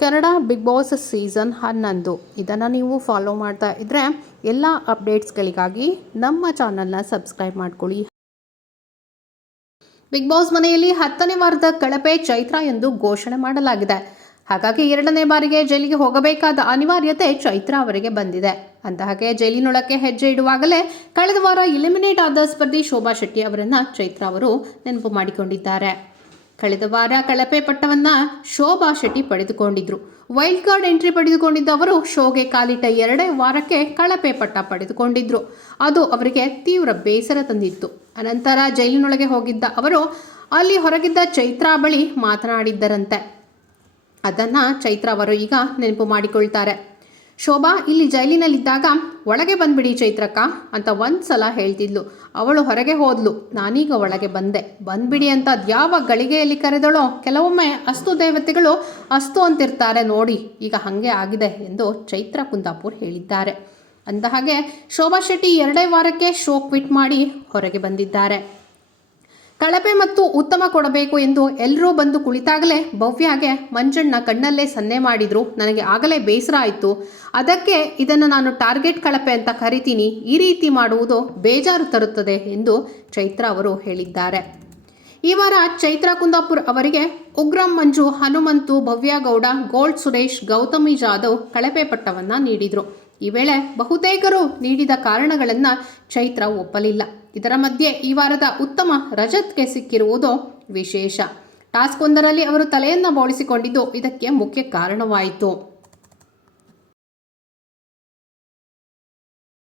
Kannada big boss season ಹನ್ನೊಂದು. ಇದನ್ನು ನೀವು ಫಾಲೋ ಮಾಡ್ತಾ ಇದ್ದರೆ ಎಲ್ಲ ಅಪ್ಡೇಟ್ಸ್ಗಳಿಗಾಗಿ ನಮ್ಮ ಚಾನಲ್ನ ಸಬ್ಸ್ಕ್ರೈಬ್ ಮಾಡ್ಕೊಳ್ಳಿ. ಬಿಗ್ ಬಾಸ್ ಮನೆಯಲ್ಲಿ ಹತ್ತನೇ ವಾರದ ಕಳಪೆ ಚೈತ್ರ ಎಂದು ಘೋಷಣೆ ಮಾಡಲಾಗಿದೆ. ಹಾಗಾಗಿ ಎರಡನೇ ಬಾರಿಗೆ ಜೈಲಿಗೆ ಹೋಗಬೇಕಾದ ಅನಿವಾರ್ಯತೆ ಚೈತ್ರ ಅವರಿಗೆ ಬಂದಿದೆ. ಅಂದಹಾಗೆ ಜೈಲಿನೊಳಕ್ಕೆ ಹೆಜ್ಜೆ ಇಡುವಾಗಲೇ ಕಳೆದ ವಾರ ಇಲಿಮಿನೇಟ್ ಆದ ಸ್ಪರ್ಧಿ ಶೋಭಾ ಶೆಟ್ಟಿ ಅವರನ್ನು ಚೈತ್ರ ಅವರು ನೆನಪು ಮಾಡಿಕೊಂಡಿದ್ದಾರೆ. ಕಳೆದ ವಾರ ಕಳಪೆ ಪಟ್ಟವನ್ನ ಶೋಭಾ ಶೆಟ್ಟಿ ಪಡೆದುಕೊಂಡಿದ್ರು. ವೈಲ್ಡ್ ಕಾರ್ಡ್ ಎಂಟ್ರಿ ಪಡೆದುಕೊಂಡಿದ್ದ ಅವರು ಶೋಗೆ ಕಾಲಿಟ್ಟ ಎರಡೇ ವಾರಕ್ಕೆ ಕಳಪೆ ಪಟ್ಟ ಪಡೆದುಕೊಂಡಿದ್ರು. ಅದು ಅವರಿಗೆ ತೀವ್ರ ಬೇಸರ ತಂದಿತ್ತು. ಅನಂತರ ಜೈಲಿನೊಳಗೆ ಹೋಗಿದ್ದ ಅವರು ಅಲ್ಲಿ ಹೊರಗಿದ್ದ ಚೈತ್ರಾ ಬಳಿ ಮಾತನಾಡಿದ್ದರಂತೆ. ಅದನ್ನು ಚೈತ್ರ ಅವರು ಈಗ ನೆನಪು ಮಾಡಿಕೊಳ್ತಾರೆ. ಶೋಭಾ ಇಲ್ಲಿ ಜೈಲಿನಲ್ಲಿದ್ದಾಗ, ಒಳಗೆ ಬಂದ್ಬಿಡಿ ಚೈತ್ರಕ್ಕ ಅಂತ ಒಂದು ಸಲ ಹೇಳ್ತಿದ್ಲು. ಅವಳು ಹೊರಗೆ ಹೋದ್ಲು. ನಾನೀಗ ಒಳಗೆ ಬಂದೆ. ಬಂದ್ಬಿಡಿ ಅಂತ ಯಾವ ಗಳಿಗೆಯಲ್ಲಿ ಕರೆದಳೋ, ಕೆಲವೊಮ್ಮೆ ಅಸ್ತು ದೇವತೆಗಳು ಅಸ್ತು ಅಂತಿರ್ತಾರೆ ನೋಡಿ, ಈಗ ಹಾಗೆ ಆಗಿದೆ ಎಂದು ಚೈತ್ರ ಕುಂದಾಪುರ್ ಹೇಳಿದ್ದಾರೆ. ಅಂದ ಹಾಗೆ ಶೋಭಾ ಶೆಟ್ಟಿ ಎರಡೇ ವಾರಕ್ಕೆ ಶೋ ಕ್ವಿಟ್ ಮಾಡಿ ಹೊರಗೆ ಬಂದಿದ್ದಾರೆ. ಕಳಪೆ ಮತ್ತು ಉತ್ತಮ ಕೊಡಬೇಕು ಎಂದು ಎಲ್ಲರೂ ಬಂದು ಕುಳಿತಾಗಲೇ ಭವ್ಯಾಗೆ ಮಂಜಣ್ಣ ಕಣ್ಣಲ್ಲೇ ಸನ್ನೆ ಮಾಡಿದ್ರು. ನನಗೆ ಆಗಲೇ ಬೇಸರ ಆಯಿತು. ಅದಕ್ಕೆ ಇದನ್ನು ನಾನು ಟಾರ್ಗೆಟ್ ಕಳಪೆ ಅಂತ ಕರಿತೀನಿ. ಈ ರೀತಿ ಮಾಡುವುದು ಬೇಜಾರು ತರುತ್ತದೆ ಎಂದು ಚೈತ್ರ ಅವರು ಹೇಳಿದ್ದಾರೆ. ಈ ವಾರ ಚೈತ್ರ ಕುಂದಾಪುರ್ ಅವರಿಗೆ ಉಗ್ರಂ, ಮಂಜು, ಹನುಮಂತು, ಭವ್ಯಗೌಡ, ಗೋಲ್ಡ್ ಸುರೇಶ್, ಗೌತಮಿ ಜಾಧವ್ ಕಳಪೆ ಪಟ್ಟವನ್ನು ನೀಡಿದರು. ಈ ವೇಳೆ ಬಹುತೇಕರು ನೀಡಿದ ಕಾರಣಗಳನ್ನು ಚೈತ್ರ ಒಪ್ಪಲಿಲ್ಲ. ಇದರ ಮಧ್ಯೆ ಈ ವಾರದ ಉತ್ತಮ ರಜತ್ಗೆ ಸಿಕ್ಕಿರುವುದು ವಿಶೇಷ. ಟಾಸ್ಕ್ ಒಂದರಲ್ಲಿ ಅವರು ತಲೆಯನ್ನು ಬೋಳಿಸಿಕೊಂಡಿದ್ದು ಇದಕ್ಕೆ ಮುಖ್ಯ ಕಾರಣವಾಯಿತು.